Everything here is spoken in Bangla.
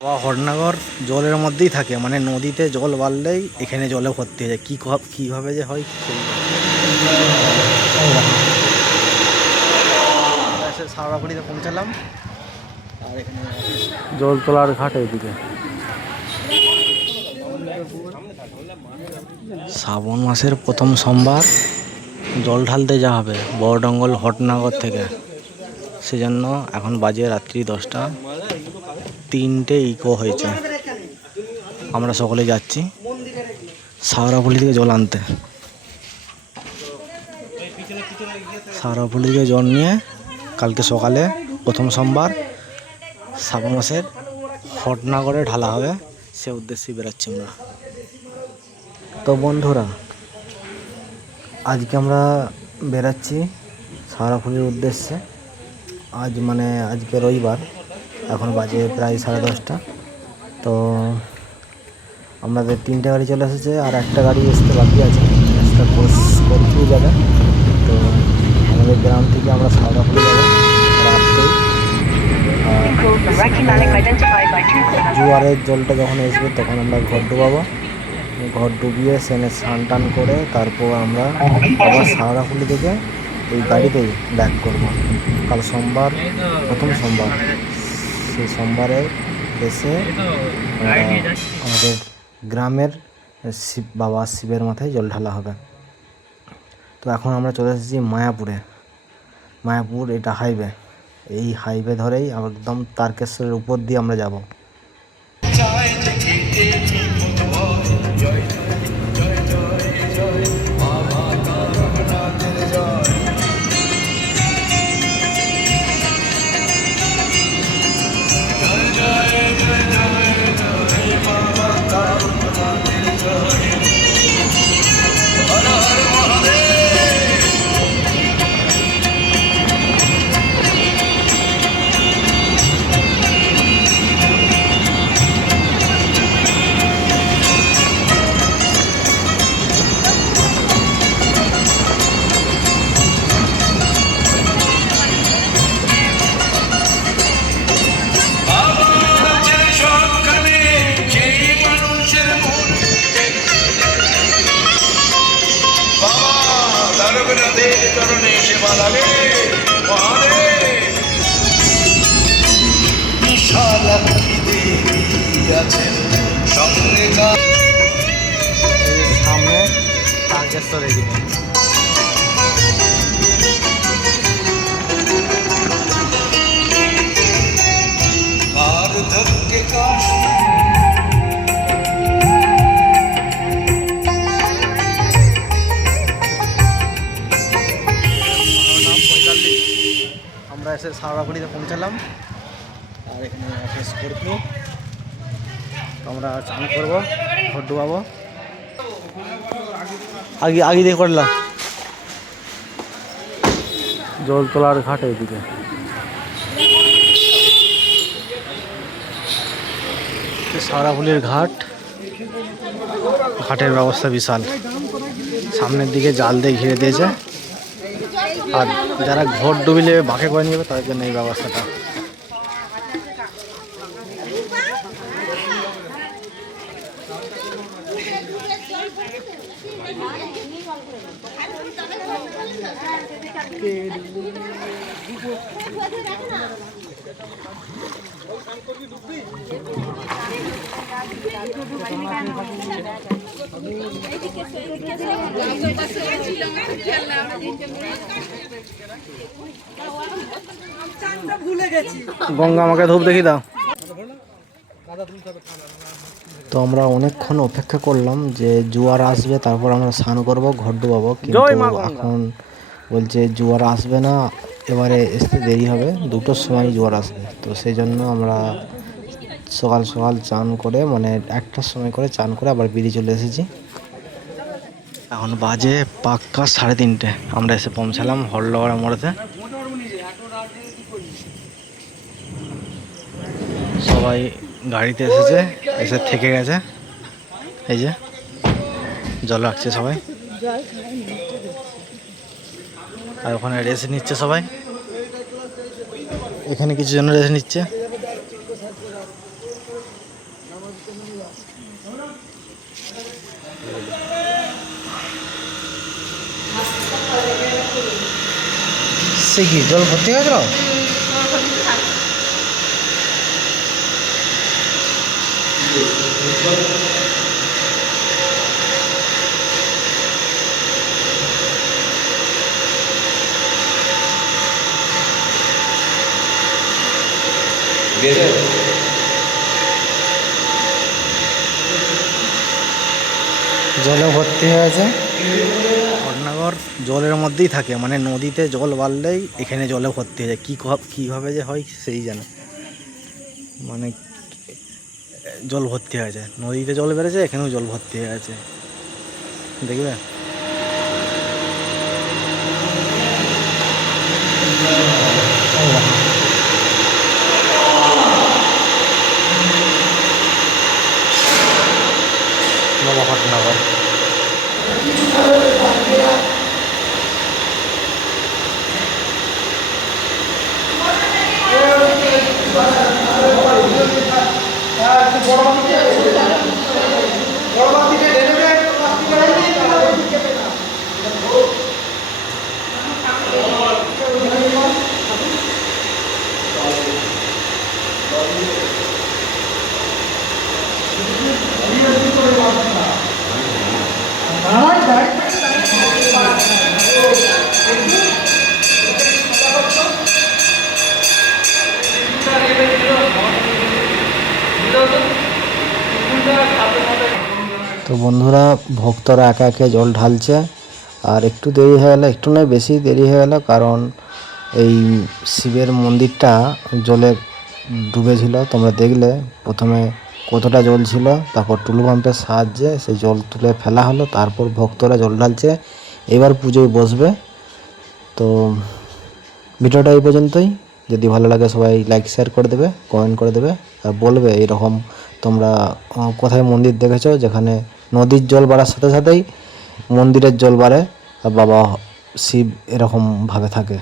হরনাগর জলের মধ্যেই থাকে, মানে নদীতে জল বাড়লেই এখানে জলে ভর্তি হয়ে যায়। কীভাবে যে হয় সারাপুরিতে পৌঁছালাম। আর এখানে জল তোলার ঘাট এইদিকে। শ্রাবণ মাসের প্রথম সোমবার জল ঢালতে যাওয়া হবে বড়ডঙ্গল হরনাগর থেকে। সেজন্য এখন বাজে রাত্রি 10টা, 3টে ইকো হয়েছে। আমরা সকলে যাচ্ছি সারাপুলি থেকে জল আনতে। সারাপুলি থেকে জল নিয়ে কালকে সকালে প্রথম সোমবার শ্রাবণ মাসের হরনাগরে ঢালা হবে, সে উদ্দেশ্যে বেরোচ্ছি আমরা। তো বন্ধুরা, আজকে আমরা বেরাচ্ছি সারাপুলির উদ্দেশ্যে। আজকে রবিবার, এখন বাজে প্রায় 10:30। তো আমাদের 3টে গাড়ি চলে এসেছে, আর একটা গাড়ি আসতে বাকি আছে, একটা করতে যাবে। তো আমাদের গ্রাম থেকে আমরা সারাপুলি যাবো রাত্রেই। জোয়ারের জলটা যখন আসবে তখন আমরা ঘর ডুবাবো, ঘর ডুবিয়ে সেনে স্নান টান করে তারপর আমরা আবার সারাপুলি থেকে ওই গাড়িতেই ব্যাক করব। কাল সোমবার, প্রথম সোমবার, সেই সোমবারে এসে আমাদের গ্রামের বাবা শিবের মাথায় জল ঢালা হবে। তো এখন আমরা চলে এসেছি মায়াপুর, এটা হাইওয়ে। এই হাইওয়ে ধরেই একদম তারকেশ্বরের উপর দিয়ে আমরা যাব। সামনে তারকেশ্বর এদিকে। আমরা এসে সারাপুরিতে পৌঁছালাম, আর এখানে আছে স্করপিও। আমরা চান করবো, ঘর ডুবাবো। আগে দিয়ে করলাম জল তোলার ঘাট এইদিকে। সারাপুলির ঘাটের ব্যবস্থা বিশাল। সামনের দিকে জাল দিয়ে ঘিরে দিয়েছে, আর যারা ঘর ডুবিলে বাঁকে করে নেবে তাদের জন্য এই ব্যবস্থাটা। গঙ্গা আমাকে ধূপ দেখি দাও। তো আমরা অনেকক্ষণ অপেক্ষা করলাম যে জোয়ার আসবে, তারপর আমরা স্নান করবো, ঘর ডুবাবো। কিন্তু এখন বলছে জোয়ার আসবে না, এবারে আসতে দেরি হবে, 2টোর সময় জোয়ার আসবে। তো সেই জন্য আমরা সকাল সকাল চান করে, মানে 1টার সময় করে চান করে আবার বেরিয়ে চলে এসেছি। এখন বাজে পাক্কা 3:30। আমরা এসে পৌঁছালাম হরলগড়া মোড়েতে। সবাই গাড়িতে এসে থেকে গেছে, এই যে জল রাখছে সবাই, আর ওখানে রেস্ট নিচ্ছে সবাই। এখানে কিছু জন রেস্ট নিচ্ছে। সে কি জল ভর্তি হয়েছিল? জলে ভর্তি হয়েছে। ঘটনাঘর জলের মধ্যেই থাকে, মানে নদীতে জল বাড়লেই এখানে জলে ভর্তি হয়ে যায়। কীভাবে যে হয় সেই জানে, মানে জল ভর্তি হয়ে যায়। নদীতে জল বেড়েছে, এখানেও জল ভর্তি হয়ে আছে, দেখবে। ঘটনাঘর তো বন্ধুরা, ভক্তরা একে একে জল ঢালছে। আর একটু দেরি হয়ে গেলো, একটু নয় বেশি দেরি হয়ে গেলো, কারণ এই শিবের মন্দিরটা জলে ডুবেছিল। তোমরা দেখলে প্রথমে কতটা জল ছিল, তারপর টুলু পাম্পের সাহায্যে সেই জল তুলে ফেলা হলো, তারপর ভক্তরা জল ঢালছে। এবার পুজোয় বসবে। তো ভিডিওটা এই পর্যন্তই। যদি ভালো লাগে সবাই লাইক শেয়ার করে দেবে, কমেন্ট করে দেবে, আর বলবে এরকম তোমরা কোথায় মন্দির দেখেছো যেখানে নদীর জল বাড়ার সাথে সাথেই মন্দিরের জল বাড়ে আর বাবা শিব এরকমভাবে থাকে।